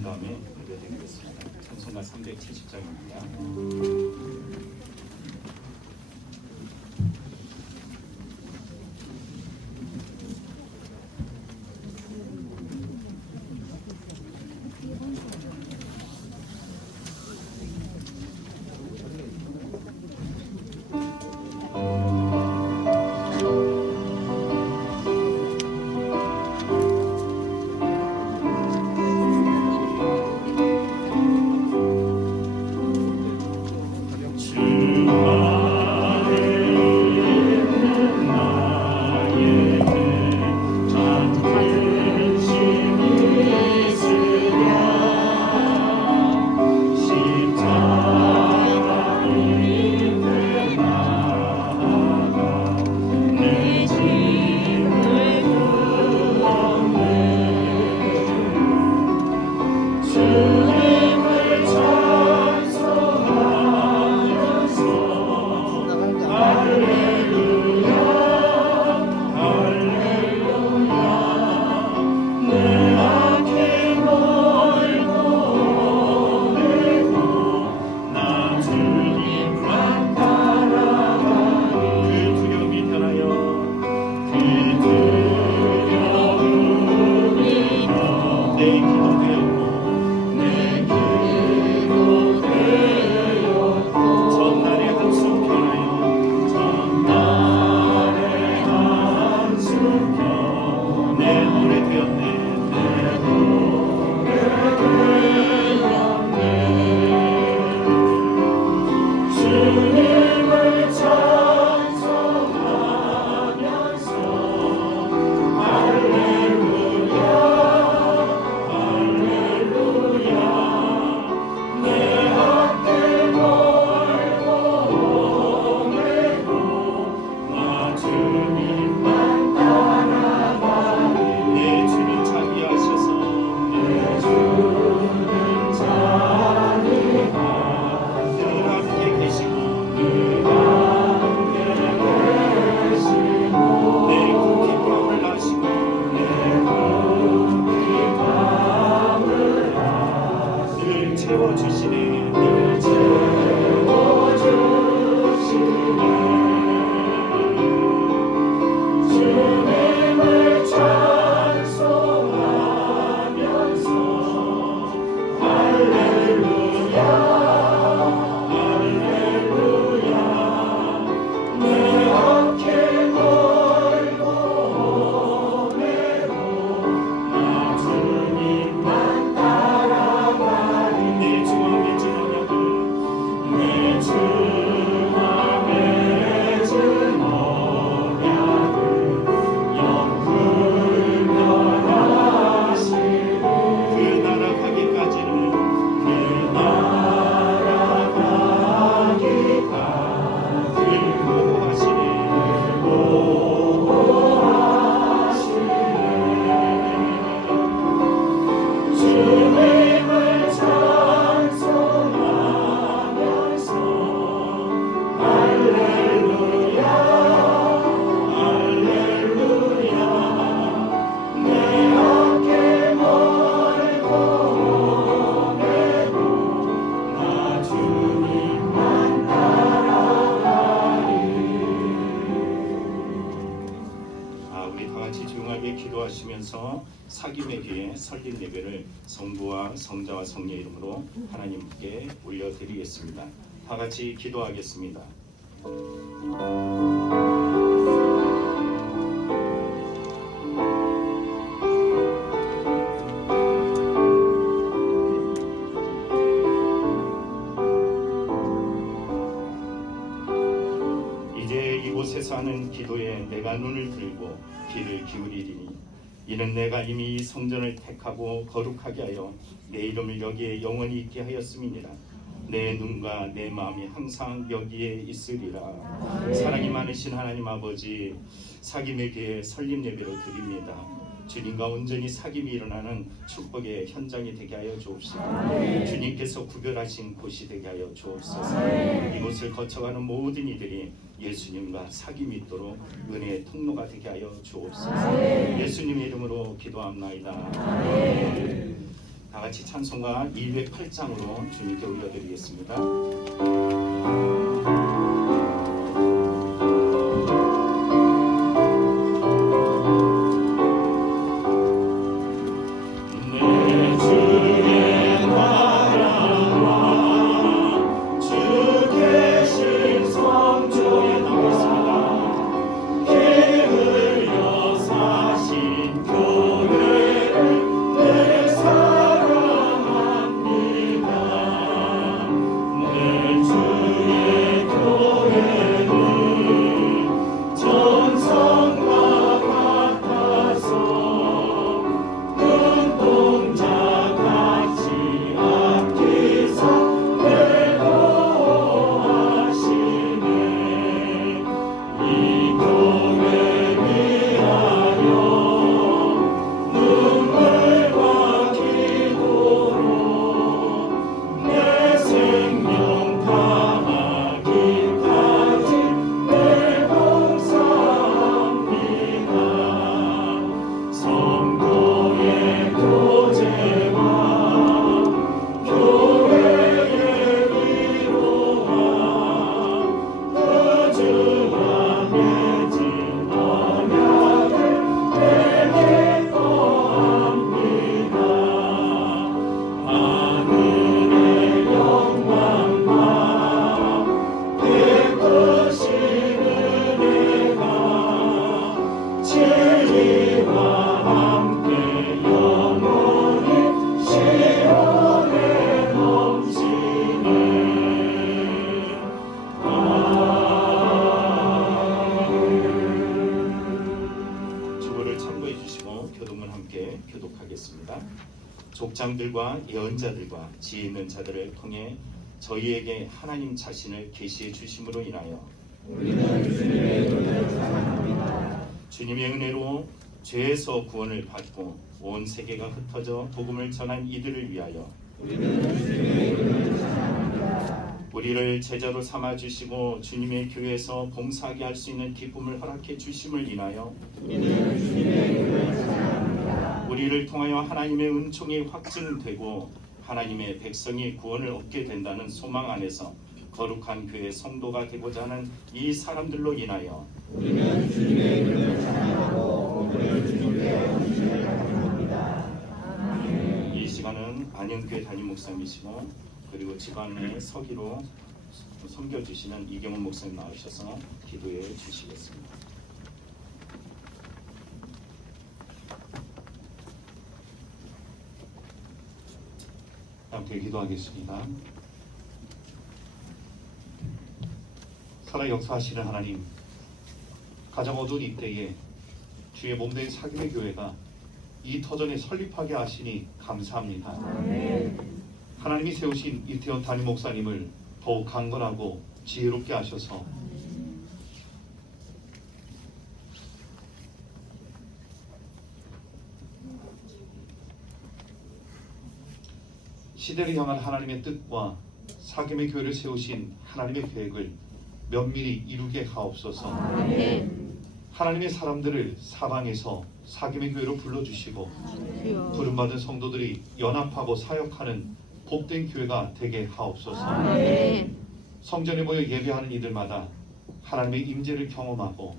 부른 다음에 예배드리겠습니다. 찬송가 370장입니다. 기도하시면서 사귐의 뒤에 설립 예배를 성부와 성자와 성령의 이름으로 하나님께 올려드리겠습니다. 다 같이 기도하겠습니다. 이제 이곳에서 하는 기도에 내가 눈을 들고 귀를 기울이리니 이는 내가 이미 이 성전을 택하고 거룩하게 하여 내 이름을 여기에 영원히 있게 하였음이니라. 내 눈과 내 마음이 항상 여기에 있으리라. 사랑이 많으신 하나님 아버지, 사귐의 기회에 설립 예배로 드립니다. 주님과 온전히 사귐이 일어나는 축복의 현장이 되게 하여 주옵시고, 주님께서 구별하신 곳이 되게 하여 주옵소서. 이곳을 거쳐가는 모든 이들이 예수님과 사귐이 있도록 은혜의 통로가 되게 하여 주옵소서. 예수님의 이름으로 기도합나이다. 다 같이 찬송가 208장으로 주님께 올려드리겠습니다. 족장들과 예언자들과 지혜 있는 자들을 통해 저희에게 하나님 자신을 계시해 주심으로 인하여 우리는 주님의 은혜를 찬양합니다. 주님의 은혜로 죄에서 구원을 받고 온 세계가 흩어져 복음을 전한 이들을 위하여 우리는 주님의 은혜를 찬양합니다. 우리를 제자로 삼아 주시고 주님의 교회에서 봉사하게 할 수 있는 기쁨을 허락해 주심을 인하여 우리는 주님의 은혜를 찬양합니다. 우리를 통하여 하나님의 은총이 확증되고 하나님의 백성이 구원을 얻게 된다는 소망 안에서 거룩한 교회 성도가 되고자 하는 이 사람들로 인하여 우리는 주님의 이름을 찬양하고 오늘 주님께 헌신을 드립니다. 이 시간은 안영교회 담임 목사님이시고 그리고 집안의 서기로 섬겨주시는 이경훈 목사님 나오셔서 기도해 주시겠습니다. 함께 기도하겠습니다. 살아 역사하시는 하나님, 가장 어두운 이때에 주의 몸된 사귐의 교회가 이 터전에 설립하게 하시니 감사합니다. 하나님이 세우신 이태원 담임 목사님을 더욱 강건하고 지혜롭게 하셔서 시대를 향한 하나님의 뜻과 사귐의 교회를 세우신 하나님의 계획을 면밀히 이루게 하옵소서. 하나님의 사람들을 사방에서 사귐의 교회로 불러주시고 부름받은 성도들이 연합하고 사역하는 복된 교회가 되게 하옵소서. 성전에 모여 예배하는 이들마다 하나님의 임재를 경험하고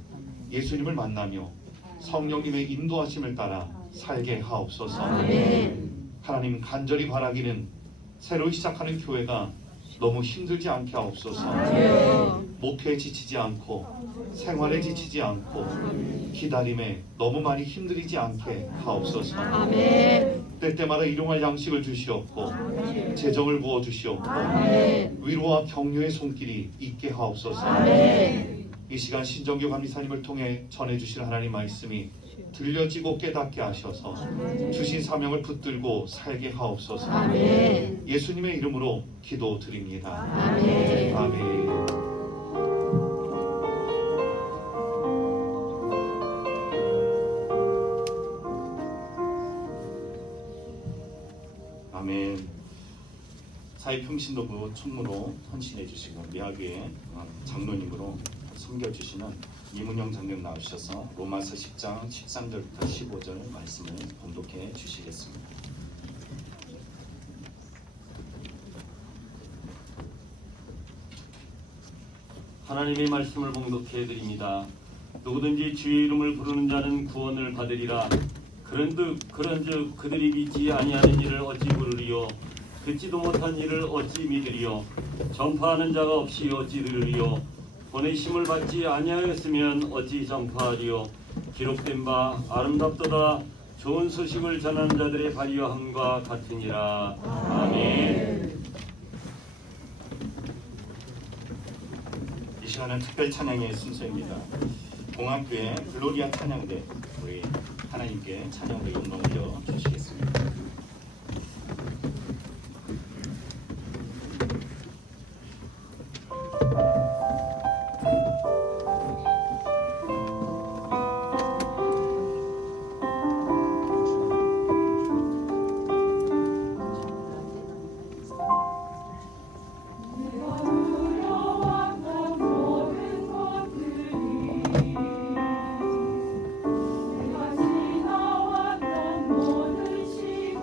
예수님을 만나며 성령님의 인도하심을 따라 살게 하옵소서. 하나님, 간절히 바라기는 새로 시작하는 교회가 너무 힘들지 않게 하옵소서. 목회에 지치지 않고 생활에 지치지 않고 기다림에 너무 많이 힘들이지 않게 하옵소서. 때때마다 일용할 양식을 주시옵고 재정을 부어 주시옵고 위로와 격려의 손길이 있게 하옵소서. 이 시간 신정교 감리사님을 통해 전해주실 하나님 말씀이 들려지고 깨닫게 하셔서 주신 사명을 붙들고 살게 하옵소서. 예수님의 이름으로 기도드립니다. 아멘. 아멘. 사회평신도부 총무로 헌신해 주시고 미아교회 장로님으로 섬겨주시는 이문영 장로님 나오셔서 로마서 10장 13절부터 15절 말씀을 봉독해 주시겠습니다. 하나님의 말씀을 봉독해 드립니다. 누구든지 주의 이름을 부르는 자는 구원을 받으리라. 그런즉 그들이 믿지 아니하는 일을 어찌 부르리요? 듣지도 못한 일을 어찌 믿으리요? 전파하는 자가 없이 어찌 들으리요? 보내심을 받지 아니하였으면 어찌 전파하리요? 기록된 바 아름답도다 좋은 소식을 전하는 자들의 발휘함과 같으니라. 아멘. 이 시간은 특별 찬양의 순서입니다. 공학교의 글로리아 찬양대 우리 하나님께 찬양으로 영광 올려 주시겠습니다. 내가 지나왔던 모든 시간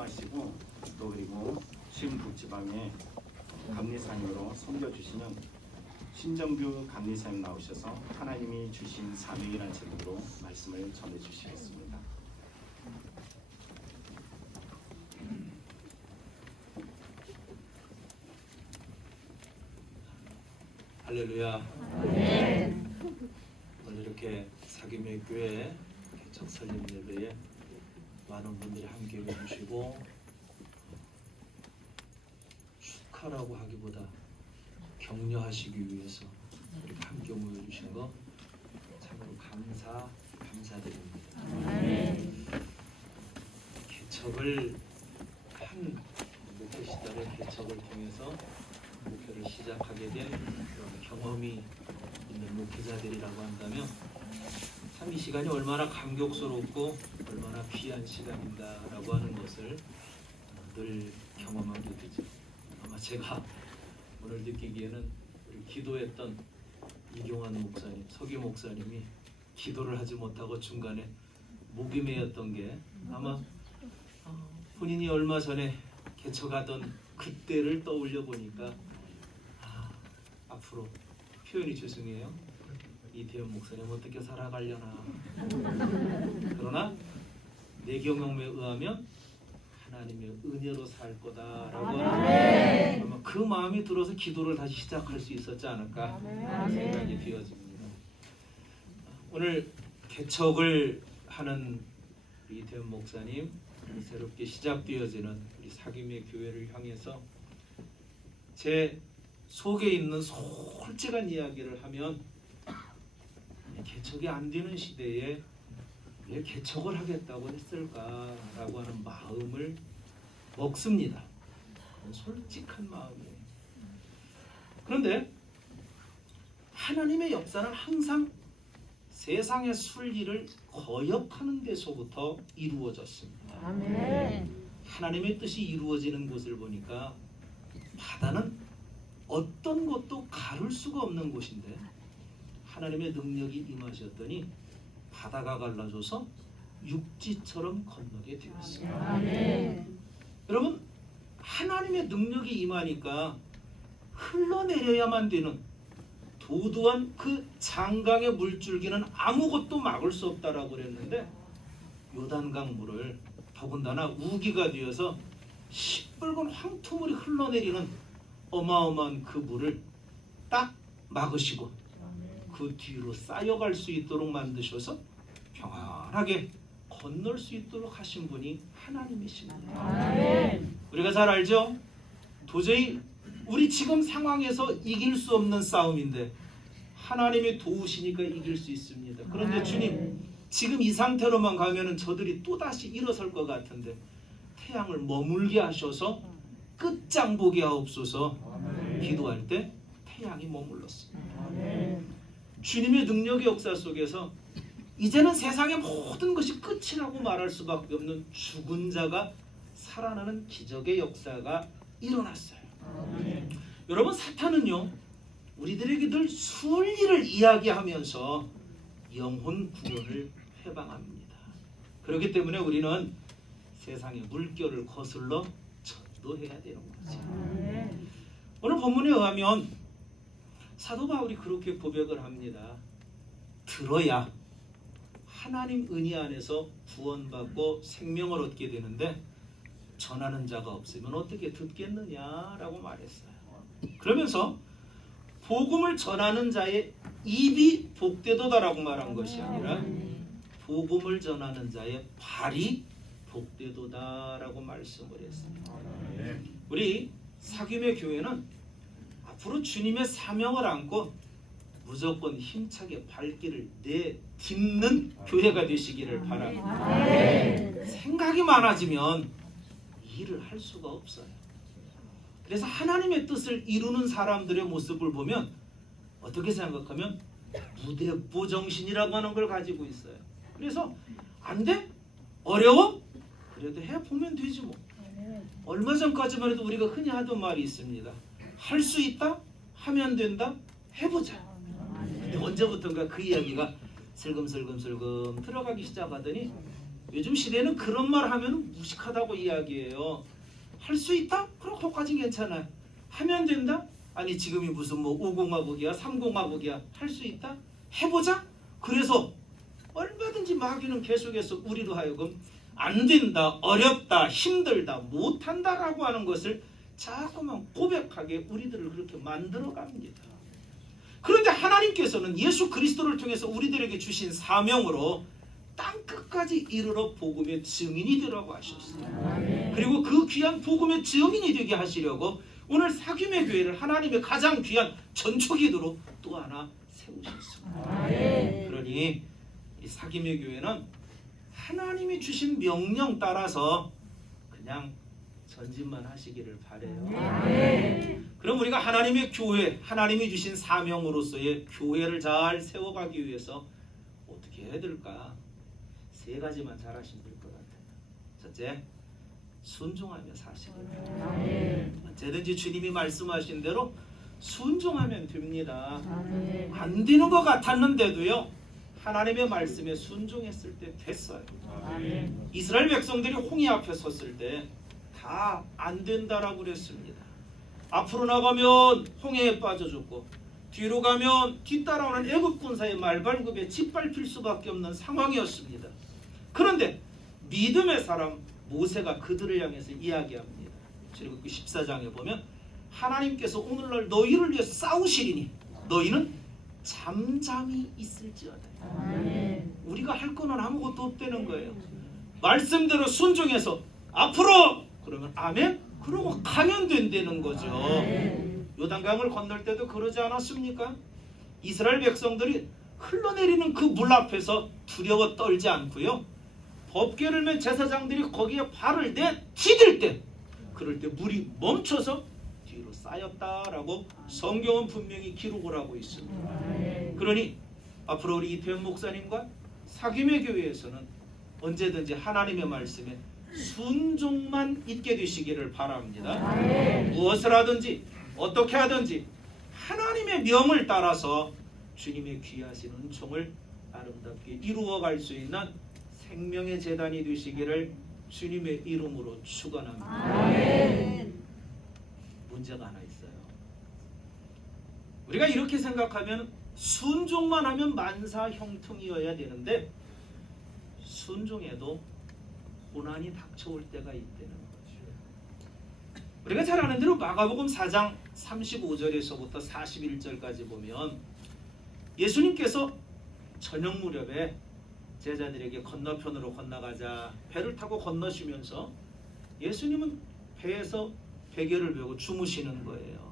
참여하시고 또 그리고 시흥북지방에 감리사님으로 섬겨주시는 신정규 감리사님 나오셔서 하나님이 주신 사명이라는 제목으로 말씀을 전해주시겠습니다. 할렐루야. 오늘 이렇게 사귐의 교회 개척 설립 예배에 많은 분들이 함께 해주시고 축하라고 하기보다 격려하시기 위해서 이렇게 함께 모여주신 거 참으로 감사드립니다. 개척을 한 목회 시절의 개척을 통해서 목회를 시작하게 된 그런 경험이 있는 목회자들이라고 한다면 참 이 시간이 얼마나 감격스럽고 얼마나 귀한 시간인가라고 하는 것을 늘 경험하게 되죠. 아마 제가 오늘 느끼기에는 우리 기도했던 이경환 목사님, 서기 목사님이 기도를 하지 못하고 중간에 목이 메였던 게 아마 본인이 얼마 전에 개척하던 그때를 떠올려 보니까 앞으로 표현이 죄송해요. 이태원 목사님 어떻게 살아가려나. 그러나 내 경험에 의하면 하나님의 은혜로 살 거다라고 하는 아마 그 마음이 들어서 기도를 다시 시작할 수 있었지 않을까 생각이 되어집니다. 오늘 개척을 하는 이태원 목사님, 새롭게 시작되어지는 우리 사귐의 교회를 향해서 제 속에 있는 솔직한 이야기를 하면 개척이 안 되는 시대에 왜 개척을 하겠다고 했을까라고 하는 마음을 먹습니다. 솔직한 마음이에요. 그런데 하나님의 역사는 항상 세상의 순리를 거역하는 데서부터 이루어졌습니다. 하나님의 뜻이 이루어지는 곳을 보니까 바다는 어떤 것도 가를 수가 없는 곳인데 하나님의 능력이 임하셨더니 바다가 갈라져서 육지처럼 건너게 되었습니다. 여러분, 하나님의 능력이 임하니까 흘러내려야만 되는 도도한 그 장강의 물줄기는 아무것도 막을 수 없다라고 그랬는데 요단강 물을 더군다나 우기가 되어서 시뻘건 황토물이 흘러내리는 어마어마한 그 물을 딱 막으시고 그 뒤로 쌓여갈 수 있도록 만드셔서 평안하게 건널 수 있도록 하신 분이 하나님이십니다. 우리가 잘 알죠? 도저히 우리 지금 상황에서 이길 수 없는 싸움인데 하나님이 도우시니까 이길 수 있습니다. 그런데 주님, 지금 이 상태로만 가면은 저들이 또다시 일어설 것 같은데 태양을 머물게 하셔서 끝장 보게 하옵소서. 기도할 때 태양이 머물렀습니다. 주님의 능력의 역사 속에서 이제는 세상의 모든 것이 끝이라고 말할 수밖에 없는 죽은 자가 살아나는 기적의 역사가 일어났어요. 여러분, 사탄은요 우리들에게 늘 순리를 이야기하면서 영혼 구원을 회방합니다. 그렇기 때문에 우리는 세상의 물결을 거슬러 전도해야 되는 거죠. 오늘 본문에 의하면 사도 바울이 그렇게 고백을 합니다. 들어야 하나님 은혜 안에서 구원받고 생명을 얻게 되는데 전하는 자가 없으면 어떻게 듣겠느냐라고 말했어요. 그러면서 복음을 전하는 자의 입이 복되도다라고 말한 것이 아니라 복음을 전하는 자의 발이 복되도다라고 말씀을 했습니다. 우리 사귐의 교회는 앞으로 주님의 사명을 안고 무조건 힘차게 발길을 내딛는 교회가 되시기를 바랍니다. 생각이 많아지면 일을 할 수가 없어요. 그래서 하나님의 뜻을 이루는 사람들의 모습을 보면 어떻게 생각하면 무대보 정신이라고 하는 걸 가지고 있어요. 그래서 안 돼? 어려워? 그래도 해보면 되지 뭐. 얼마 전까지만 해도 우리가 흔히 하던 말이 있습니다. 할 수 있다? 하면 된다? 해보자. 근데 언제부턴가 그 이야기가 슬금슬금 들어가기 시작하더니 요즘 시대는 그런 말 하면 무식하다고 이야기해요. 할 수 있다? 그럼 그것까지 괜찮아요. 하면 된다? 아니 지금이 무슨 뭐 5공화국이야 3공화국이야. 할 수 있다? 해보자? 그래서 얼마든지 마귀는 계속해서 우리로 하여금 안 된다, 어렵다, 힘들다, 못한다라고 하는 것을 자꾸만 고백하게 우리들을 그렇게 만들어 갑니다. 그런데 하나님께서는 예수 그리스도를 통해서 우리들에게 주신 사명으로 땅끝까지 이르러 복음의 증인이 되라고 하셨어요. 그리고 그 귀한 복음의 증인이 되게 하시려고 오늘 사귐의 교회를 하나님의 가장 귀한 전초기도로 또 하나 세우셨습니다. 그러니 이 사귐의 교회는 하나님이 주신 명령 따라서 그냥 전진만 하시기를 바라요. 그럼 우리가 하나님의 교회, 하나님이 주신 사명으로서의 교회를 잘 세워가기 위해서 어떻게 해야 될까? 3가지만 잘하시면 될 것 같아요. 첫째, 순종하며 사시기. 언제든지 주님이 말씀하신 대로 순종하면 됩니다. 안 되는 것 같았는데도요, 하나님의 말씀에 순종했을 때 됐어요. 이스라엘 백성들이 홍해 앞에 섰을 때 다 안 된다라고 그랬습니다. 앞으로 나가면 홍해에 빠져 죽고 뒤로 가면 뒤따라오는 애굽 군사의 말발굽에 짓밟힐 수밖에 없는 상황이었습니다. 그런데 믿음의 사람 모세가 그들을 향해서 이야기합니다. 출애굽기 14장에 보면 하나님께서 오늘날 너희를 위해 싸우시리니 너희는 잠잠히 있을지어다. 우리가 할 거는 아무것도 없다는 거예요. 말씀대로 순종해서 앞으로 그러면 아멘? 그러고 가면 된다는 거죠. 요단강을 건널 때도 그러지 않았습니까? 이스라엘 백성들이 흘러내리는 그 물 앞에서 두려워 떨지 않고요, 법궤를 맨 제사장들이 거기에 발을 내디딜 때 그럴 때 물이 멈춰서 뒤로 쌓였다라고 성경은 분명히 기록을 하고 있습니다. 그러니 앞으로 우리 이태현 목사님과 사귐의 교회에서는 언제든지 하나님의 말씀에 순종만 있게 되시기를 바랍니다. 무엇을 하든지 어떻게 하든지 하나님의 명을 따라서 주님의 귀하신 은총을 아름답게 이루어갈 수 있는 생명의 재단이 되시기를 주님의 이름으로 축원합니다. 문제가 하나 있어요. 우리가 이렇게 생각하면 순종만 하면 만사형통이어야 되는데 순종해도 고난이 닥쳐올 때가 있다는 거죠. 우리가 잘 아는 대로 마가복음 4장 35절에서부터 41절까지 보면 예수님께서 저녁 무렵에 제자들에게 건너편으로 건너가자 배를 타고 건너시면서 예수님은 배에서 베개를 베고 주무시는 거예요.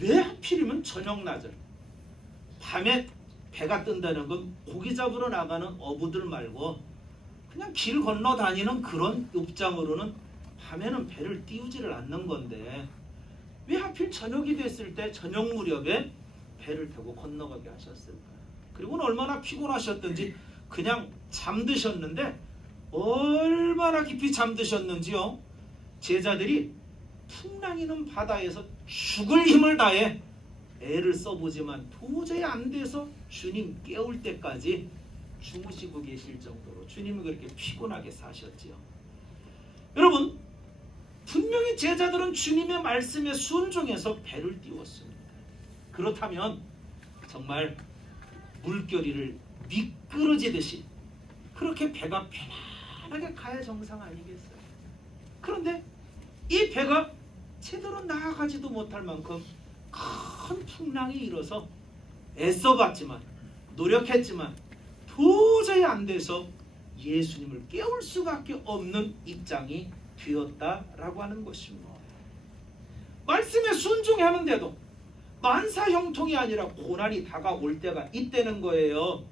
왜 하필이면 저녁 낮을 밤에 배가 뜬다는 건 고기 잡으러 나가는 어부들 말고 그냥 길 건너 다니는 그런 입장으로는 밤에는 배를 띄우지를 않는 건데 왜 하필 저녁이 됐을 때 저녁 무렵에 배를 타고 건너가게 하셨을까요? 그리고는 얼마나 피곤하셨던지 그냥 잠드셨는데 얼마나 깊이 잠드셨는지요. 제자들이 풍랑이는 바다에서 죽을 힘을 다해 애를 써보지만 도저히 안 돼서 주님 깨울 때까지 주무시고 계실 정도로 주님은 그렇게 피곤하게 사셨지요. 여러분, 분명히 제자들은 주님의 말씀에 순종해서 배를 띄웠습니다. 그렇다면 정말 물결이를 미끄러지듯이 그렇게 배가 편안하게 가야 정상 아니겠어요? 그런데 이 배가 제대로 나아가지도 못할 만큼 큰 풍랑이 일어서 애써봤지만 노력했지만 도저히 안 돼서 예수님을 깨울 수밖에 없는 입장이 되었다라고 하는 것입니다. 말씀에 순종하는데도 만사형통이 아니라 고난이 다가올 때가 있다는 거예요.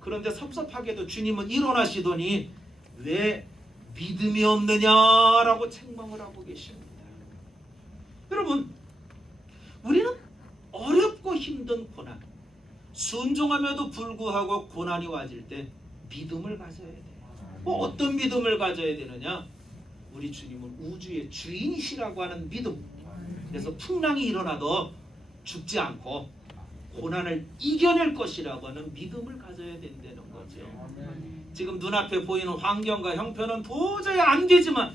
그런데 섭섭하게도 주님은 일어나시더니 왜 믿음이 없느냐라고 책망을 하고 계십니다. 여러분, 우리는 어렵고 힘든 고난, 순종함에도 불구하고 고난이 와질 때 믿음을 가져야 돼요. 어떤 믿음을 가져야 되느냐? 우리 주님은 우주의 주인이시라고 하는 믿음. 그래서 풍랑이 일어나도 죽지 않고 고난을 이겨낼 것이라고 하는 믿음을 가져야 된다는 거죠. 지금 눈앞에 보이는 환경과 형편은 도저히 안 되지만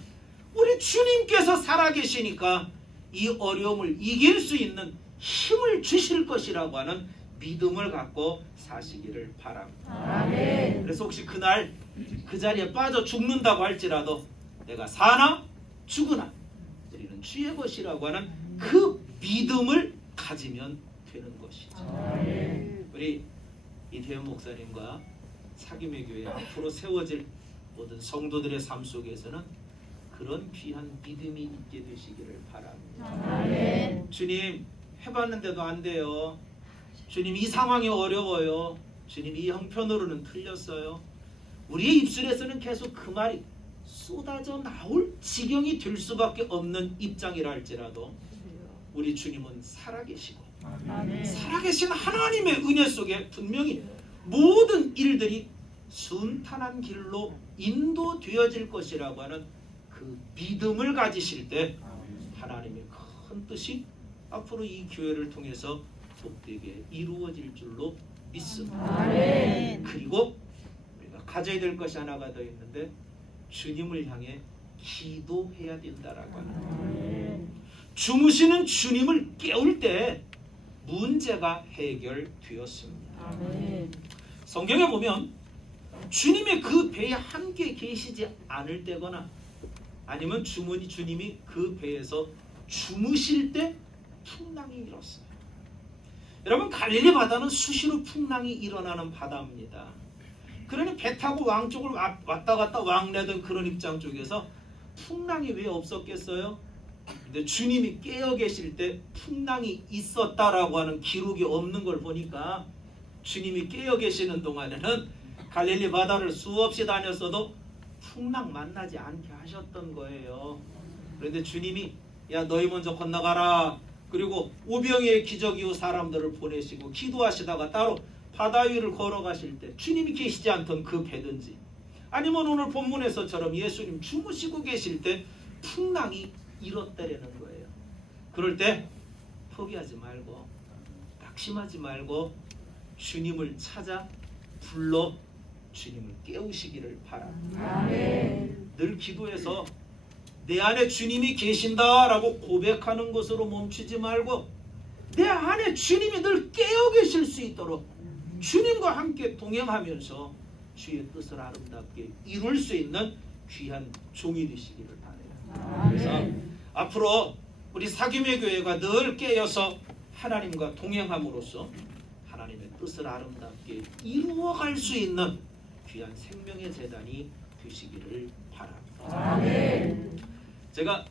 우리 주님께서 살아계시니까 이 어려움을 이길 수 있는 힘을 주실 것이라고 하는 믿음을 갖고 사시기를 바랍니다. 그래서 혹시 그날 그 자리에 빠져 죽는다고 할지라도 내가 사나 죽으나 우리는 주의 것이라고 하는 그 믿음을 가지면 되는 것이죠. 우리 이태현 목사님과 사김의 교회 앞으로 세워질 모든 성도들의 삶 속에서는 그런 귀한 믿음이 있게 되시기를 바랍니다. 주님, 해봤는데도 안 돼요. 주님, 이 상황이 어려워요. 주님, 이 형편으로는 틀렸어요. 우리의 입술에서는 계속 그 말이 쏟아져 나올 지경이 될 수밖에 없는 입장이라 할지라도 우리 주님은 살아계시고 살아계신 하나님의 은혜 속에 분명히 모든 일들이 순탄한 길로 인도되어질 것이라고 하는 그 믿음을 가지실 때 하나님의 큰 뜻이 앞으로 이 교회를 통해서 복되게 이루어질 줄로 믿습니다. 그리고 우리가 가져야 될 것이 하나가 더 있는데 주님을 향해 기도해야 된다라고 하는 주무시는 주님을 깨울 때 문제가 해결되었습니다. 성경에 보면 주님의 그 배에 함께 계시지 않을 때거나 아니면 주님이 그 배에서 주무실 때 풍랑이 일었어요. 여러분, 갈릴리 바다는 수시로 풍랑이 일어나는 바다입니다. 그러니 배 타고 왕 쪽을 왔다 갔다 왕래던 그런 입장 쪽에서 풍랑이 왜 없었겠어요? 근데 주님이 깨어 계실 때 풍랑이 있었다라고 하는 기록이 없는 걸 보니까 주님이 깨어 계시는 동안에는 갈릴리 바다를 수없이 다녔어도 풍랑 만나지 않게 하셨던 거예요. 그런데 주님이 야, 너희 먼저 건너가라. 그리고 오병이의 기적 이후 사람들을 보내시고 기도하시다가 따로 바다 위를 걸어가실 때 주님이 계시지 않던 그 배든지 아니면 오늘 본문에서처럼 예수님 주무시고 계실 때 풍랑이 일었다라는 거예요. 그럴 때 포기하지 말고 낙심하지 말고 주님을 찾아 불러 주님을 깨우시기를 바랍니다. 늘 기도해서 내 안에 주님이 계신다라고 고백하는 것으로 멈추지 말고 내 안에 주님이 늘 깨어 계실 수 있도록 주님과 함께 동행하면서 주의 뜻을 아름답게 이룰 수 있는 귀한 종이 되시기를 바라요. 그래서 앞으로 우리 사김의 교회가 늘 깨어서 하나님과 동행함으로써 하나님의 뜻을 아름답게 이루어갈 수 있는 귀한 생명의 재단이 되시기를 바랍니다. 제가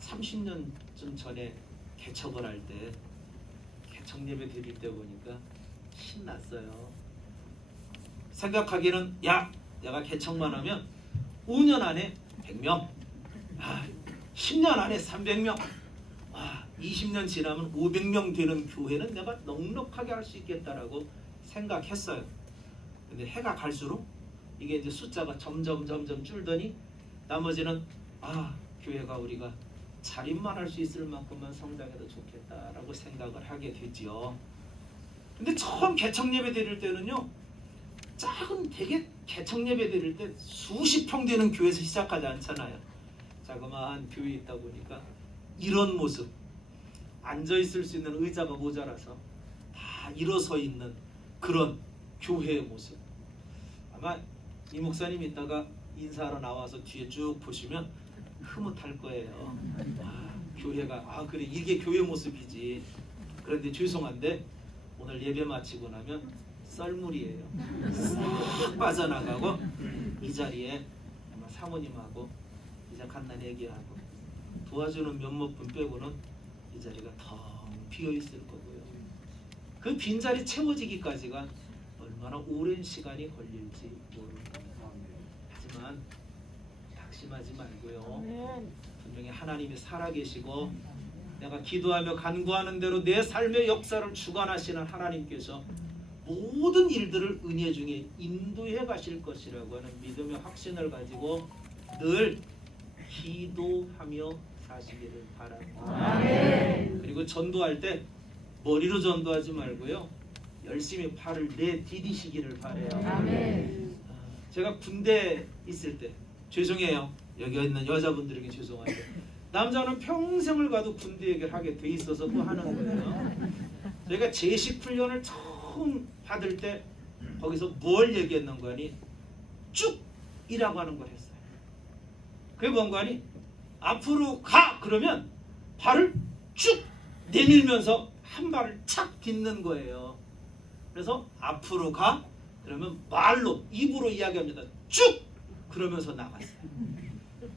30년쯤 전에 개척을 할 때 개척 예배 드릴 때 보니까 신났어요. 생각하기는 야, 내가 개척만 하면 5년 안에 100명, 10년 안에 300명, 20년 지나면 500명 되는 교회는 내가 넉넉하게 할 수 있겠다라고 생각했어요. 근데 해가 갈수록 이게 이제 숫자가 점점 줄더니 나머지는 교회가 우리가 자립만 할 수 있을 만큼만 성장해도 좋겠다라고 생각을 하게 되지요. 근데 처음 개척 예배 드릴 때는요, 작은 되게 개척 예배 드릴 때 수십 평 되는 교회에서 시작하지 않잖아요. 자그마한 교회 있다 보니까 이런 모습, 앉아 있을 수 있는 의자가 모자라서 다 일어서 있는 그런 교회의 모습. 아마 이 목사님 이따가 인사하러 나와서 뒤에 쭉 보시면 흐뭇할 거예요. 교회가 그래, 이게 교회 모습이지. 그런데 죄송한데 오늘 예배 마치고 나면 썰물이에요. 싹 빠져나가고 이 자리에 아마 사모님하고 이제 간단 얘기하고 도와주는 몇몇 분 빼고는 이 자리가 텅 비어 있을 거고요. 그 빈자리 채워지기까지가 얼마나 오랜 시간이 걸릴지 모릅니다. 하지만 낙심하지 말고요. 분명히 하나님이 살아계시고 내가 기도하며 간구하는 대로 내 삶의 역사를 주관하시는 하나님께서 모든 일들을 은혜 중에 인도해 가실 것이라고 하는 믿음의 확신을 가지고 늘 기도하며 사시기를 바랍니다. 그리고 전도할 때 머리로 전도하지 말고요, 열심히 팔을 내디디시기를 바라요. 제가 군대 있을 때, 죄송해요, 여기 있는 여자분들에게 죄송한데, 남자는 평생을 가도 군대 얘기를 하게 돼 있어서 뭐 하는 거예요. 저희가 제식 훈련을 처음 받을 때 거기서 뭘 얘기했는가 하니 쭉이라고 하는 걸 했어요. 그게 뭔가 하니 앞으로 가 그러면 발을 쭉 내밀면서 한 발을 착 딛는 거예요. 그래서 앞으로 가 그러면 말로 입으로 이야기합니다. 쭉 그러면서 나갔어요.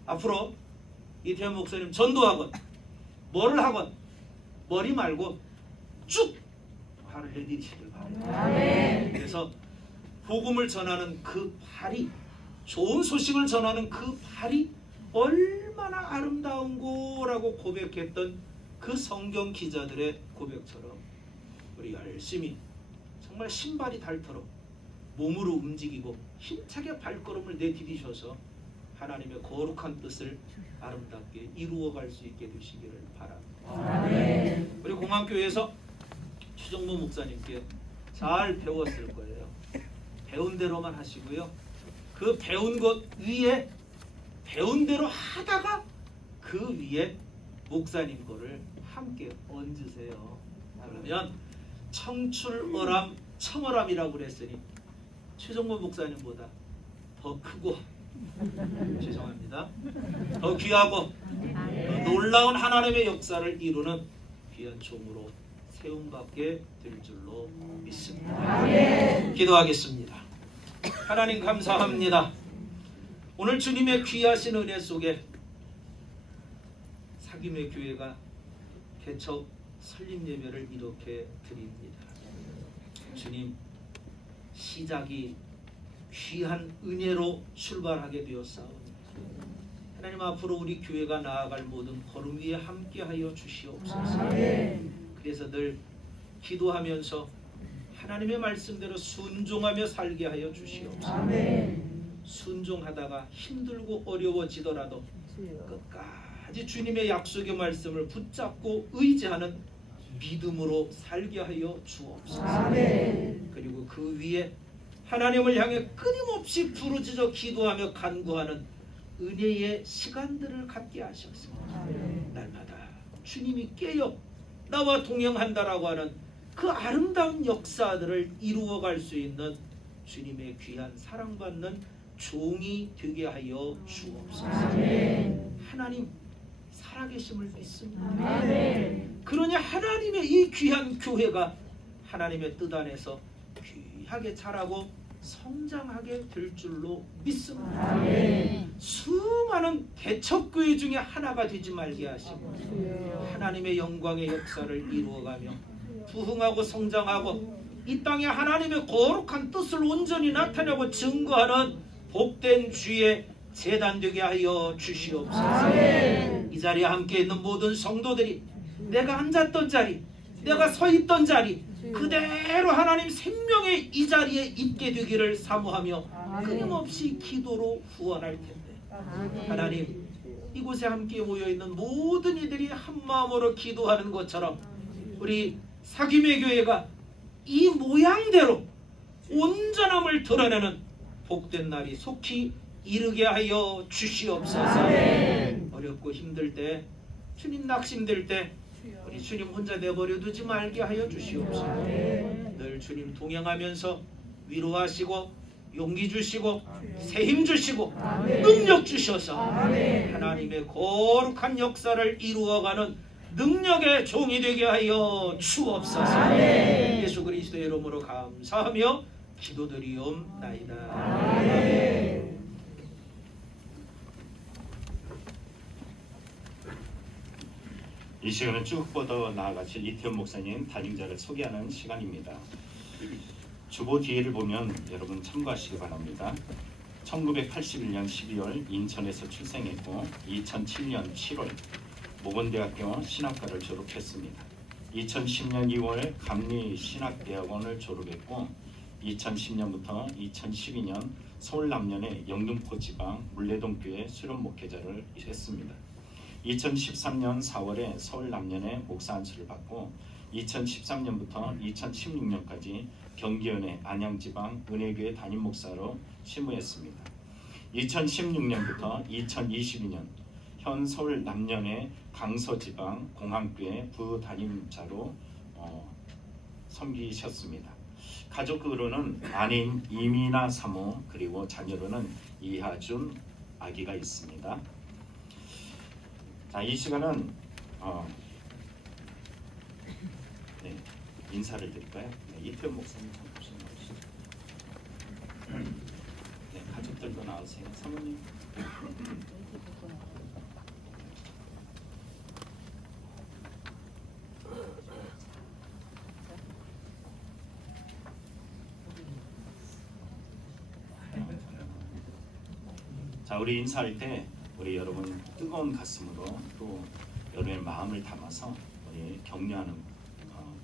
앞으로 이태원 목사님 전도하건 뭐를 하건 머리 말고 쭉 발을 내디디시길 바랍니다. 그래서 복음을 전하는 그 발이, 좋은 소식을 전하는 그 발이 얼마나 아름다운 거라고 고백했던 그 성경 기자들의 고백처럼 우리 열심히 정말 신발이 닳도록 몸으로 움직이고 힘차게 발걸음을 내디디셔서 하나님의 거룩한 뜻을 아름답게 이루어갈 수 있게 되시기를 바랍니다. 우리 공항교회에서 최정모 목사님께 잘 배웠을 거예요. 배운 대로만 하시고요. 그 배운 것 위에 배운 대로 하다가 그 위에 목사님 거를 함께 얹으세요. 그러면 청출어람 청어람이라고 그랬으니 최정모 목사님보다 더 크고 죄송합니다. 더 귀하고 더 놀라운 하나님의 역사를 이루는 귀한 종으로 세움받게 될 줄로 믿습니다. 기도하겠습니다. 하나님 감사합니다. 오늘 주님의 귀하신 은혜 속에 사김의 교회가 개척 설립 예배를 이렇게 드립니다. 주님, 시작이 귀한 은혜로 출발하게 되었사오니 하나님 앞으로 우리 교회가 나아갈 모든 걸음 위에 함께하여 주시옵소서. 그래서 늘 기도하면서 하나님의 말씀대로 순종하며 살게 하여 주시옵소서. 순종하다가 힘들고 어려워지더라도 끝까지 주님의 약속의 말씀을 붙잡고 의지하는 믿음으로 살게 하여 주옵소서. 그리고 그 위에 하나님을 향해 끊임없이 부르짖어 기도하며 간구하는 은혜의 시간들을 갖게 하셔서 날마다 주님이 깨어 나와 동행한다라고 하는 그 아름다운 역사들을 이루어갈 수 있는 주님의 귀한 사랑받는 종이 되게 하여 주옵소서. 하나님 살아계심을 믿습니다. 그러니 하나님의 이 귀한 교회가 하나님의 뜻 안에서 귀하게 자라고 성장하게 될 줄로 믿습니다. 수많은 개척교회 중에 하나가 되지 말게 하시고 하나님의 영광의 역사를 이루어가며 부흥하고 성장하고 이 땅에 하나님의 거룩한 뜻을 온전히 나타내고 증거하는 복된 주의 제단 되게 하여 주시옵소서. 이 자리에 함께 있는 모든 성도들이 내가 앉았던 자리, 내가 서 있던 자리 그대로 하나님 생명의 이 자리에 있게 되기를 사모하며 끊임없이 기도로 후원할 텐데 하나님, 이곳에 함께 모여있는 모든 이들이 한마음으로 기도하는 것처럼 우리 사김의 교회가 이 모양대로 온전함을 드러내는 복된 날이 속히 이르게 하여 주시옵소서. 어렵고 힘들 때, 주님 낙심될 때 우리 주님 혼자 내버려 두지 말게 하여 주시옵소서. 늘 주님 동행하면서 위로하시고 용기 주시고 새힘 주시고 능력 주셔서 하나님의 거룩한 역사를 이루어가는 능력의 종이 되게 하여 주옵소서. 예수 그리스도의 이름으로 감사하며 기도드리옵나이다. 이 시간은 쭉 뻗어 나아가실 이태원 목사님 담임자를 소개하는 시간입니다. 주보 뒤에를 보면 여러분 참고하시기 바랍니다. 1981년 12월 인천에서 출생했고 2007년 7월 모건대학교 신학과를 졸업했습니다. 2010년 2월 감리신학대학원을 졸업했고 2010년부터 2012년 서울 남년의 영등포 지방 물레동교회 수련 목회자를 했습니다. 2013년 4월에 서울 남년에 목사 안수를 받고 2013년부터 2016년까지 경기은혜 안양지방 은혜교회 담임 목사로 심우했습니다. 2016년부터 2022년 현 서울 남년의 강서지방 공항교회 부담임자로 섬기셨습니다. 가족으로는 아내인 이미나 사모 그리고 자녀로는 이하준 아기가 있습니다. 자, 이 시간은 인사를 드릴까요? 이태원 목사님 잠시 나오시죠. 가족들도 나오세요. 사모님. 자, 우리 인사할 때 우리 여러분 뜨거운 가슴으로 또 여러분의 마음을 담아서 우리 격려하는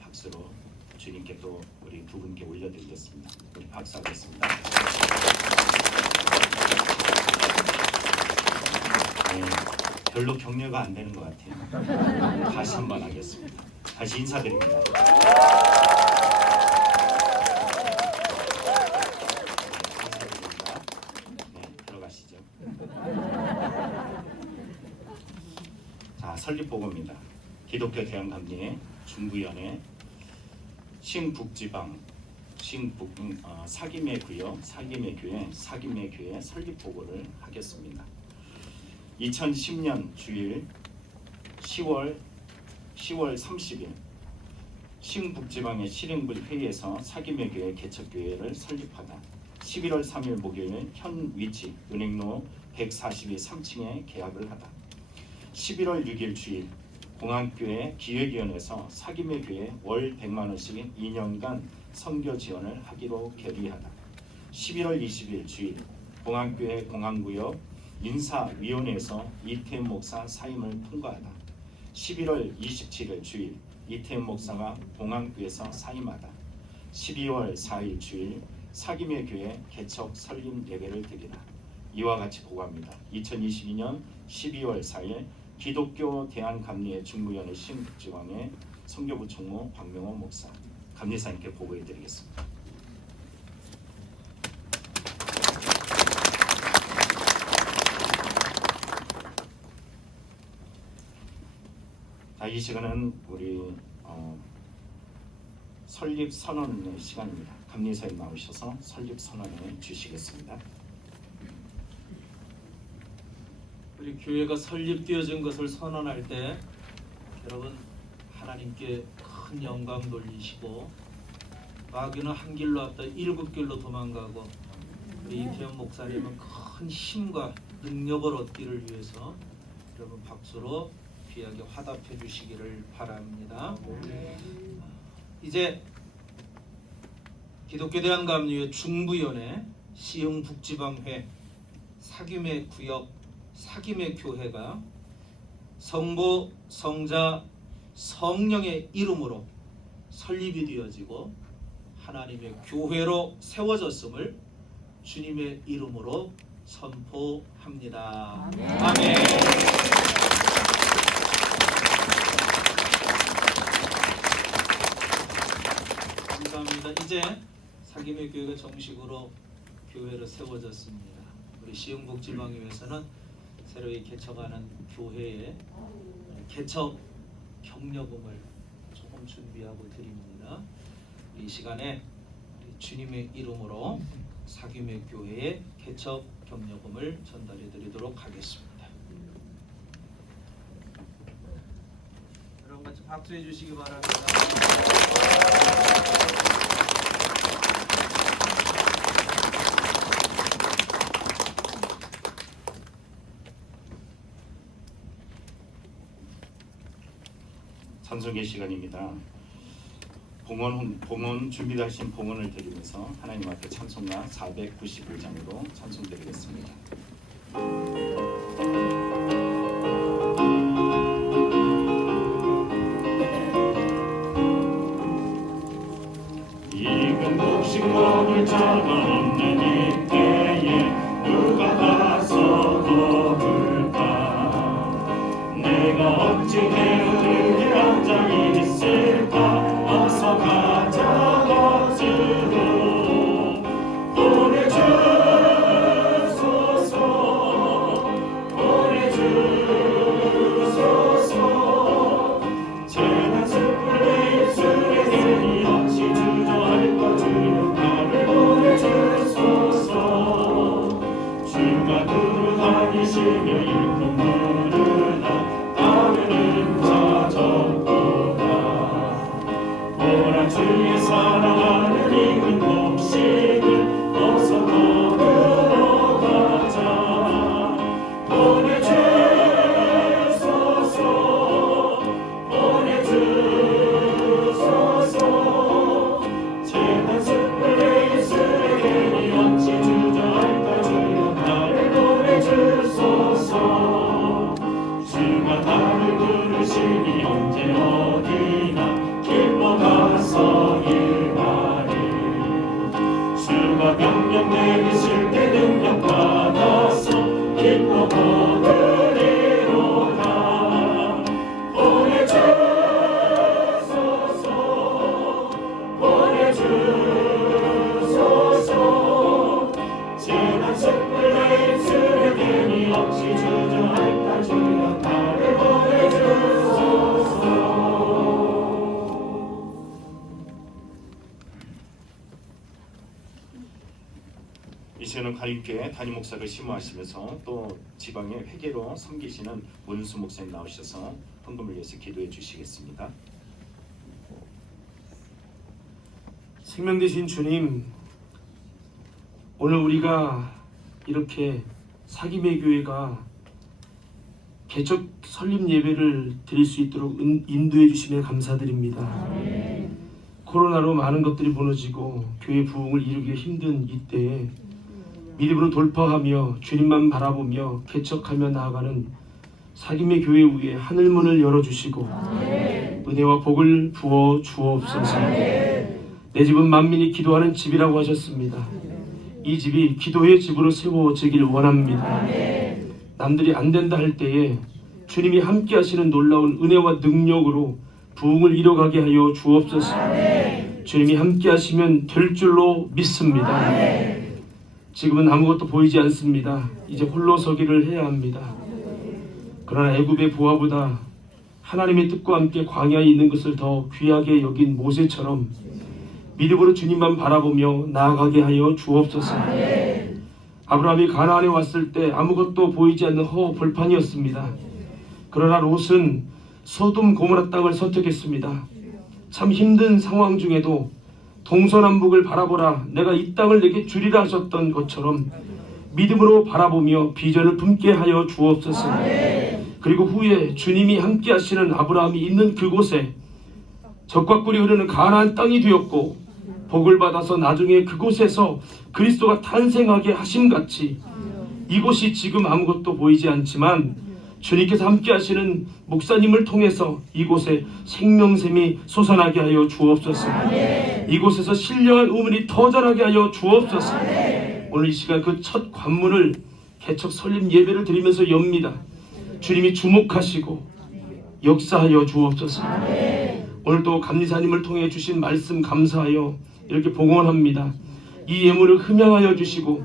박수로 주님께 또 우리 두 분께 올려드리겠습니다. 우리 박수하겠습니다. 별로 격려가 안 되는 것 같아요. 다시 한번 하겠습니다. 다시 인사드립니다. 들어가시죠. 자, 설립보고입니다. 기독교 대한감리회 중부위원회 신북지방 사김의 구역 사김의 교회 설립보고를 하겠습니다. 2010년 주일 10월 30일 신북지방의 실행부 회의에서 사김의 교회 개척교회를 설립하다 11월 3일 목요일 현 위치 은행로 142 3층에 계약을 하다 11월 6일 주일 공항교회 기획위원회에서 사김의 교회 월 100만 원씩 2년간 선교 지원을 하기로 결의하다 11월 20일 주일 공항교회 공항구역 인사위원회에서 이태원 목사 사임을 통과하다 11월 27일 주일 이태원 목사가 공항교회에서 사임하다 12월 4일 주일 사김의 교회 개척 설립 예배를 드리다 이와 같이 보고합니다. 2022년 12월 4일 기독교 대한감리회 중부위원회 신북지방의 선교부 총무 박명호 목사 감리사님께 보고해드리겠습니다. 자, 이 시간은 우리 설립 선언의 시간입니다. 감리사님 나오셔서 설립 선언해 주시겠습니다. 우리 교회가 설립되어진 것을 선언할 때 여러분 하나님께 큰 영광 돌리시고 마귀는 한 길로 왔다 7길로 도망가고 우리 이태원 목사님은 큰 힘과 능력을 얻기를 위해서 여러분 박수로 귀하게 화답해 주시기를 바랍니다. 이제 기독교 대한감리회 중부위원회 시흥북지방회 사김의 구역 사김의 교회가 성부, 성자, 성령의 이름으로 설립이 되어지고 하나님의 교회로 세워졌음을 주님의 이름으로 선포합니다. 아멘. 감사합니다. 이제 사김의 교회가 정식으로 교회로 세워졌습니다. 우리 시흥북지방위에서는 새로이 개척하는 교회의 개척 격려금을 조금 준비하고 드립니다. 이 시간에 주님의 이름으로 사김의 교회의 개척 격려금을 전달해 드리도록 하겠습니다. 여러분 같이 박수해 주시기 바랍니다. 찬송의 시간입니다. 봉헌 준비하신 봉헌을 드리면서 하나님 앞에 찬송가 495장으로 찬송드리겠습니다. 익은 곡식 먹을 자가 없는 이때에 누가 가서 거둘까 내 혹시 배우는 게 한 장이 있을까 어서 가자 것으로 보내주소서 보내주소서 재난 숯불에 입술에 대니 어찌 주저할까 주여 나를 보내주소서 주가 두루 다니시며 일꾼 부르나 따르는 자 적구나 보라 주의 사랑하는 이군 복식을 어서 거두러 가자 보내주소서 보내주소서 재난 숯불에 입술에 대니 어찌 주저할까 주여 나를 보내주소서 주가 나를 부르시니 언제 어디나 기뻐 가서 일하리 주가 명령 내리실 때 능력 받아서 기뻐 거두리로다 보내주소서 보내주소서 재난 숯불에 입술에 대니 어찌 주저할까 주여 나를 보내주소서. 이제는 가림교회 담임 목사를 심호하시면서 또 지방의 회계로 섬기시는 문수 목사님 나오셔서 헌금을 위해서 기도해 주시겠습니다. 생명 되신 주님, 오늘 우리가 이렇게 사김의 교회가 개척 설립 예배를 드릴 수 있도록 인도해 주심에 감사드립니다. 코로나로 많은 것들이 무너지고 교회 부흥을 이루기 힘든 이때에 믿음으로 돌파하며 주님만 바라보며 개척하며 나아가는 사김의 교회 위에 하늘문을 열어주시고 은혜와 복을 부어 주옵소서. 내 집은 만민이 기도하는 집이라고 하셨습니다. 이 집이 기도의 집으로 세워지길 원합니다. 남들이 안 된다 할 때에 주님이 함께 하시는 놀라운 은혜와 능력으로 부흥을 이뤄가게 하여 주옵소서. 주님이 함께 하시면 될 줄로 믿습니다. 지금은 아무것도 보이지 않습니다. 이제 홀로 서기를 해야 합니다. 그러나 애굽의 부하보다 하나님의 뜻과 함께 광야에 있는 것을 더 귀하게 여긴 모세처럼 믿음으로 주님만 바라보며 나아가게 하여 주옵소서. 아브라함이 가나안에 왔을 때 아무것도 보이지 않는 벌판이었습니다. 그러나 롯은 소돔 고모라 땅을 선택했습니다. 참 힘든 상황 중에도 동서남북을 바라보라 내가 이 땅을 내게 주리라 하셨던 것처럼 믿음으로 바라보며 비전을 품게 하여 주옵소서. 그리고 후에 주님이 함께 하시는 아브라함이 있는 그곳에 젖과 꿀이 흐르는 가나안 땅이 되었고 복을 받아서 나중에 그곳에서 그리스도가 탄생하게 하심같이 이곳이 지금 아무것도 보이지 않지만 주님께서 함께 하시는 목사님을 통해서 이곳에 생명샘이 솟아나게 하여 주옵소서. 이곳에서 신령한 우물이 더 자라게 하여 주옵소서. 오늘 이 시간 그 첫 관문을 개척 설립 예배를 드리면서 엽니다. 주님이 주목하시고 역사하여 주옵소서. 오늘도 감리사님을 통해 주신 말씀 감사하여 이렇게 봉헌합니다. 이 예물을 흠양하여 주시고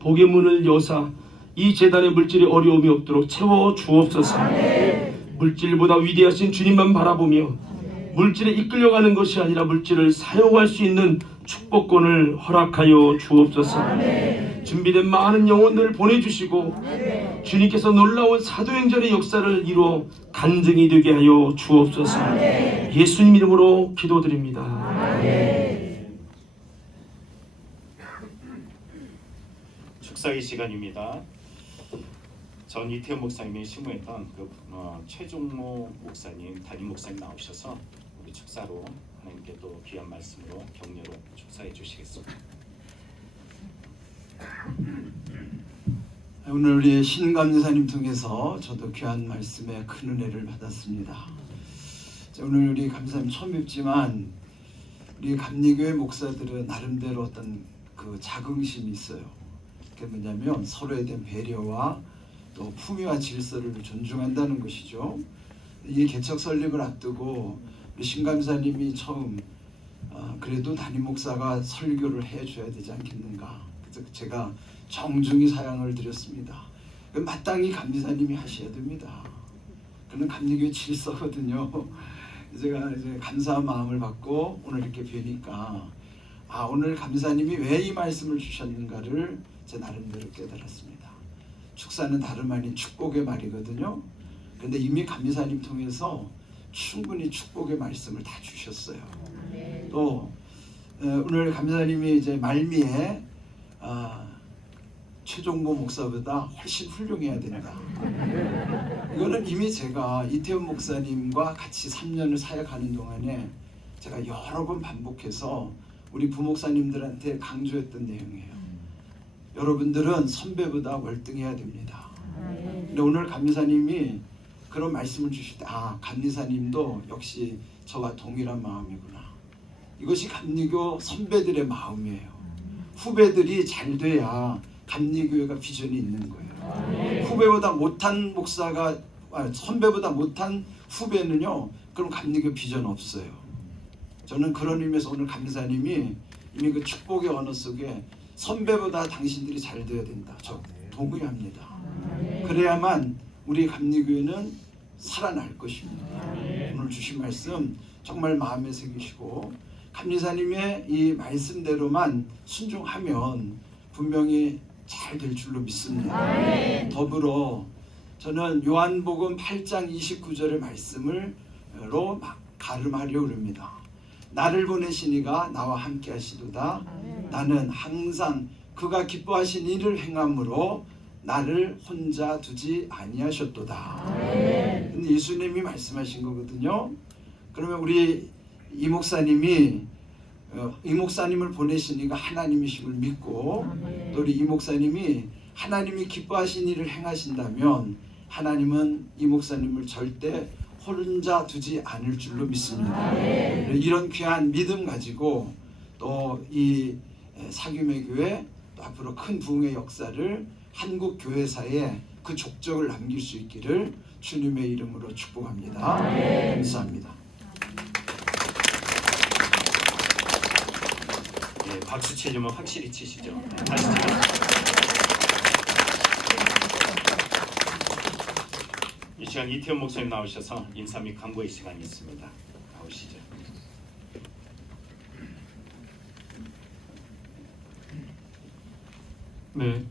복의 문을 여사 이 제단의 물질이 어려움이 없도록 채워 주옵소서. 물질보다 위대하신 주님만 바라보며 물질에 이끌려가는 것이 아니라 물질을 사용할 수 있는 축복권을 허락하여 주옵소서. 준비된 많은 영혼들을 보내주시고 주님께서 놀라운 사도행전의 역사를 이루어 간증이 되게 하여 주옵소서. 예수님 이름으로 기도드립니다. 축사의 시간입니다. 전 이태원 목사님이 심무했던 최종모 목사님, 담임 목사님 나오셔서 우리 축사로 하나님께 또 귀한 말씀으로 격려로 축사해 주시겠습니다. 오늘 우리 신감리사님 통해서 저도 귀한 말씀에 큰 은혜를 받았습니다. 오늘 우리 감리사님 처음 뵙지만 우리 감리교회 목사들은 나름대로 어떤 그 자긍심이 있어요. 그게 뭐냐면 서로에 대한 배려와 또 품위와 질서를 존중한다는 것이죠. 이 개척 설립을 앞두고 우리 신감사님이 처음 그래도 담임 목사가 설교를 해줘야 되지 않겠는가. 그래서 제가 정중히 사양을 드렸습니다. 마땅히 감리사님이 하셔야 됩니다. 그는 감리교회 질서거든요. 제가 이제 감사한 마음을 받고 오늘 이렇게 뵈니까 오늘 감사님이 왜 이 말씀을 주셨는가를 제 나름대로 깨달았습니다. 축사는 다름 아닌 축복의 말이거든요. 그런데 이미 감리사님 통해서 충분히 축복의 말씀을 다 주셨어요. 또 오늘 감사님이 이제 말미에 최종보 목사보다 훨씬 훌륭해야 된다. 이거는 이미 제가 이태원 목사님과 같이 3년을 사역하는 동안에 제가 여러 번 반복해서 우리 부목사님들한테 강조했던 내용이에요. 여러분들은 선배보다 월등해야 됩니다. 근데 오늘 감리사님이 그런 말씀을 주실 때 감리사님도 역시 저와 동일한 마음이구나. 이것이 감리교 선배들의 마음이에요. 후배들이 잘 돼야 감리교회가 비전이 있는 거예요. 후배보다 못한 목사가 선배보다 못한 후배는요, 그럼 감리교 비전 없어요. 저는 그런 의미에서 오늘 감리사님이 이미 그 축복의 언어 속에 선배보다 당신들이 잘 돼야 된다. 저 동의합니다. 그래야만 우리 감리교회는 살아날 것입니다. 오늘 주신 말씀 정말 마음에 새기시고 감리사님의 이 말씀대로만 순종하면 분명히 잘 될 줄로 믿습니다. 더불어 저는 요한복음 8장 29절의 말씀을로 가름하려고 합니다. 나를 보내신 이가 나와 함께 하시도다. 나는 항상 그가 기뻐하신 일을 행함으로 나를 혼자 두지 아니하셨도다. 근데 예수님이 말씀하신 거거든요. 그러면 우리 이 목사님이 이 목사님을 보내신 이가 하나님이심을 믿고 또 우리 이 목사님이 하나님이 기뻐하신 일을 행하신다면 하나님은 이 목사님을 절대 혼자 두지 않을 줄로 믿습니다. 이런 귀한 믿음 가지고 또 이 사귐의 교회 또 앞으로 큰 부흥의 역사를 한국 교회사에 그 족적을 남길 수 있기를 주님의 이름으로 축복합니다. 감사합니다. 박수 치려면 확실히 치시죠. 다시 치세요. 이 시간 이태원 목사님 나오셔서 인사 및 간구의 시간이 있습니다. 나오시죠. 네,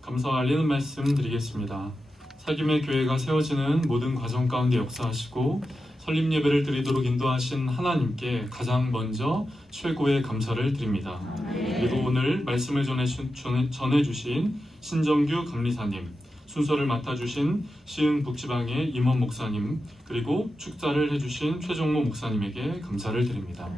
감사 알리는 말씀 드리겠습니다. 사귐의 교회가 세워지는 모든 과정 가운데 역사하시고 설립 예배를 드리도록 인도하신 하나님께 가장 먼저 최고의 감사를 드립니다. 그리고 오늘 말씀을 전해주신 신정규 감리사님, 순서를 맡아주신 시흥 북지방의 임원 목사님, 그리고 축사를 해주신 최종모 목사님에게 감사를 드립니다.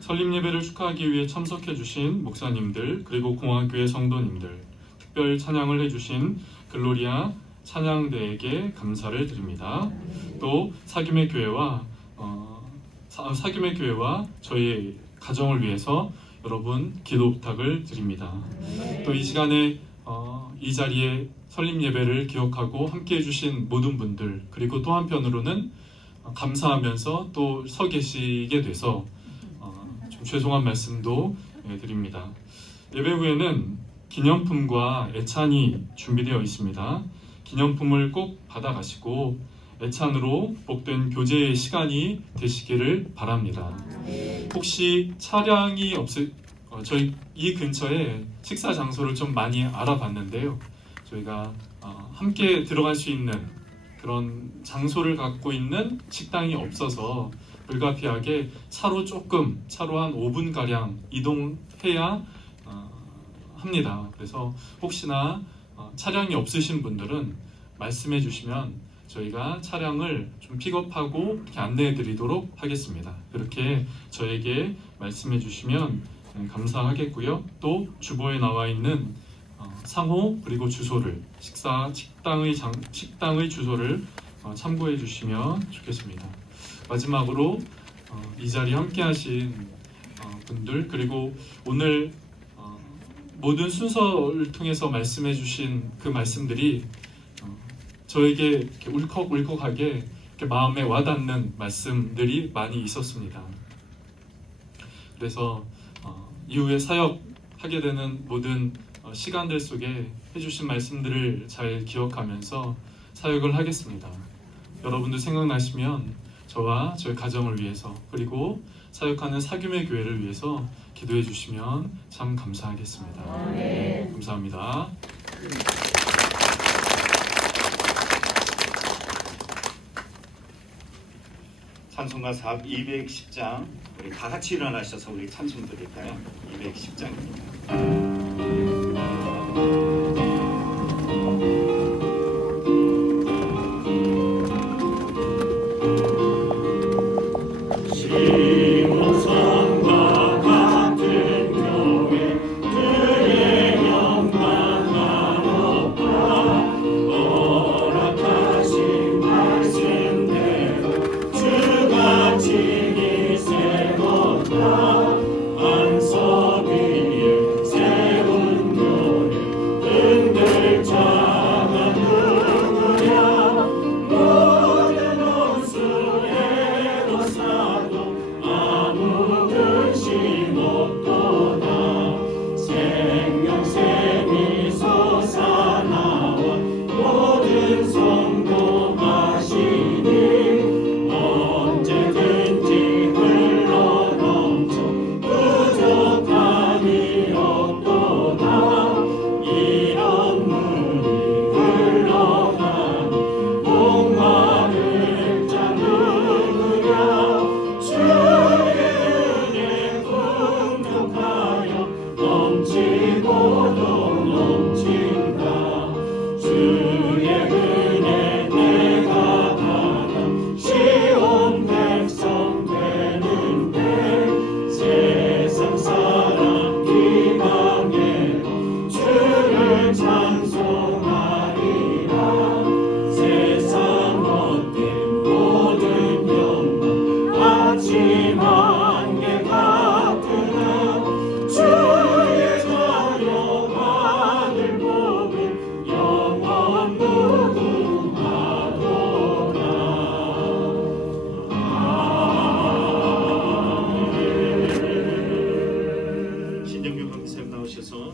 설립 예배를 축하하기 위해 참석해주신 목사님들, 그리고 공화교회 성도님들, 특별 찬양을 해주신 글로리아 찬양대에게 감사를 드립니다. 또 사귐의 교회와 저희 가정을 위해서 여러분 기도 부탁을 드립니다. 또 이 시간에 이 자리에 설립 예배를 기억하고 함께 해주신 모든 분들, 그리고 또 한편으로는 감사하면서 또 서 계시게 돼서 좀 죄송한 말씀도 드립니다. 예배 후에는 기념품과 애찬이 준비되어 있습니다. 기념품을 꼭 받아가시고 애찬으로 복된 교제의 시간이 되시기를 바랍니다. 혹시 차량이 저희 이 근처에 식사 장소를 좀 많이 알아봤는데요. 저희가 함께 들어갈 수 있는 그런 장소를 갖고 있는 식당이 없어서 불가피하게 차로 한 5분가량 이동해야 합니다. 그래서 혹시나 차량이 없으신 분들은 말씀해 주시면 저희가 차량을 좀 픽업하고 이렇게 안내해 드리도록 하겠습니다. 그렇게 저에게 말씀해 주시면 감사하겠고요. 또 주보에 나와 있는 상호 그리고 주소를 식당의 주소를 참고해 주시면 좋겠습니다. 마지막으로 이 자리에 함께 하신 분들, 그리고 오늘 모든 순서를 통해서 말씀해 주신 그 말씀들이 저에게 이렇게 울컥울컥하게 이렇게 마음에 와닿는 말씀들이 많이 있었습니다. 그래서 이후에 사역하게 되는 모든 시간들 속에 해주신 말씀들을 잘 기억하면서 사역을 하겠습니다. 여러분도 생각나시면 저와 저희 가정을 위해서 그리고 사역하는 사귐의 교회를 위해서 기도해 주시면 참 감사하겠습니다. 감사합니다. 찬송가 210장 우리 다 같이 일어나셔서 우리 찬송 드릴까요? 210장입니다.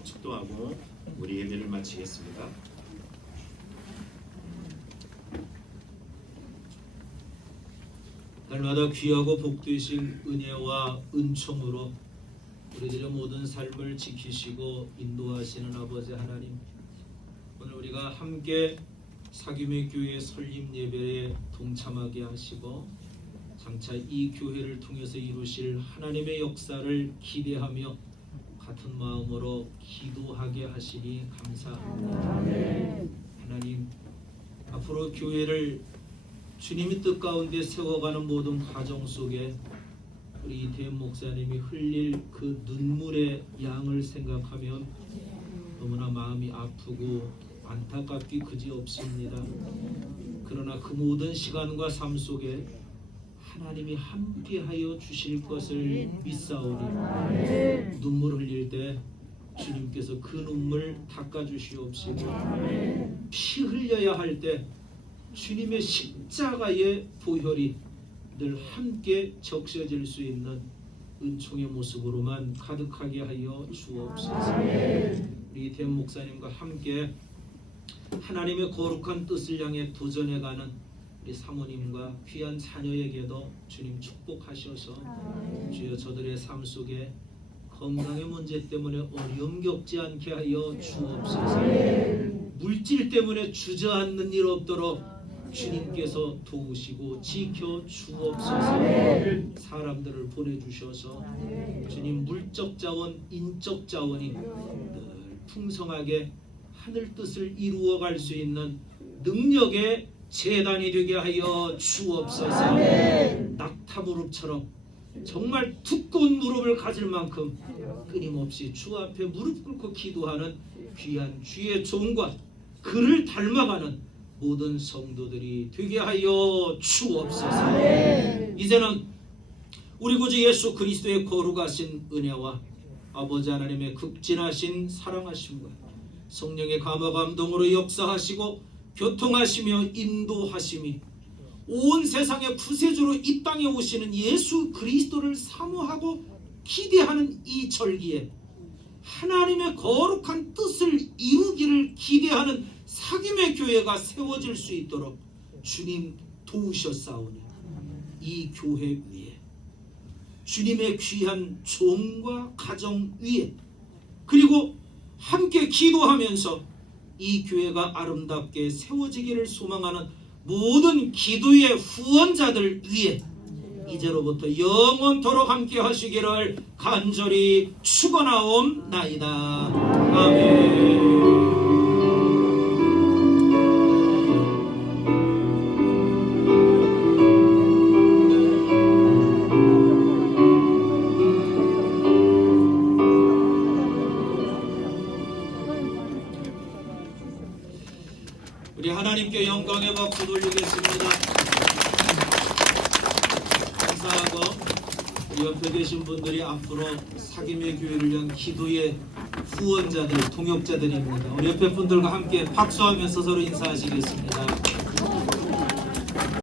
축도하고 우리 예배를 마치겠습니다. 날마다 귀하고 복되신 은혜와 은총으로 우리들의 모든 삶을 지키시고 인도하시는 아버지 하나님, 오늘 우리가 함께 사귐의 교회 설립 예배에 동참하게 하시고 장차 이 교회를 통해서 이루실 하나님의 역사를 기대하며 같은 마음으로 기도하게 하시니 감사합니다. 하나님, 앞으로 교회를 주님의 뜻 가운데 세워가는 모든 과정 속에 우리 이태현 목사님이 흘릴 그 눈물의 양을 생각하면 너무나 마음이 아프고 안타깝기 그지없습니다. 그러나 그 모든 시간과 삶 속에 하나님이 함께하여 주실 것을 믿사오니 눈물 흘릴 때 주님께서 그 눈물 닦아주시옵시고, 피 흘려야 할 때 주님의 십자가의 보혈이 늘 함께 적셔질 수 있는 은총의 모습으로만 가득하게 하여 주옵소서. 우리 대현 목사님과 함께 하나님의 거룩한 뜻을 향해 도전해가는 우리 사모님과 귀한 자녀에게도 주님 축복하셔서 주여 저들의 삶 속에 건강의 문제 때문에 어려움 겪지 않게 하여 주옵소서. 물질 때문에 주저앉는 일 없도록 주님께서 도우시고 지켜 주옵소서. 사람들을 보내주셔서 주님 물적 자원, 인적 자원이 늘 풍성하게 하늘 뜻을 이루어갈 수 있는 능력의 재단이 되게 하여 주옵소서. 낙타 무릎처럼 정말 두꺼운 무릎을 가질 만큼 끊임없이 주 앞에 무릎 꿇고 기도하는 귀한 주의 종과 그를 닮아가는 모든 성도들이 되게 하여 주옵소서. 이제는 우리 구주 예수 그리스도의 거룩하신 은혜와 아버지 하나님의 극진하신 사랑하심과 성령의 감화 감동으로 역사하시고 교통하시며 인도하심이 온 세상의 구세주로 이 땅에 오시는 예수 그리스도를 사모하고 기대하는 이 절기에 하나님의 거룩한 뜻을 이루기를 기대하는 사귐의 교회가 세워질 수 있도록 주님 도우셨사오니 이 교회 위에 주님의 귀한 종과 가정 위에 그리고 함께 기도하면서 이 교회가 아름답게 세워지기를 소망하는 모든 기도의 후원자들 위에 이제로부터 영원토록 함께 하시기를 간절히 축원하옵나이다. 아멘. 우리 하나님께 영광의 박수 돌리겠습니다. 감사하고 우리 옆에 계신 분들이 앞으로 사귐의 교회를 위한 기도의 후원자들, 동역자들입니다. 우리 옆에 분들과 함께 박수하면서 서로 인사하시겠습니다.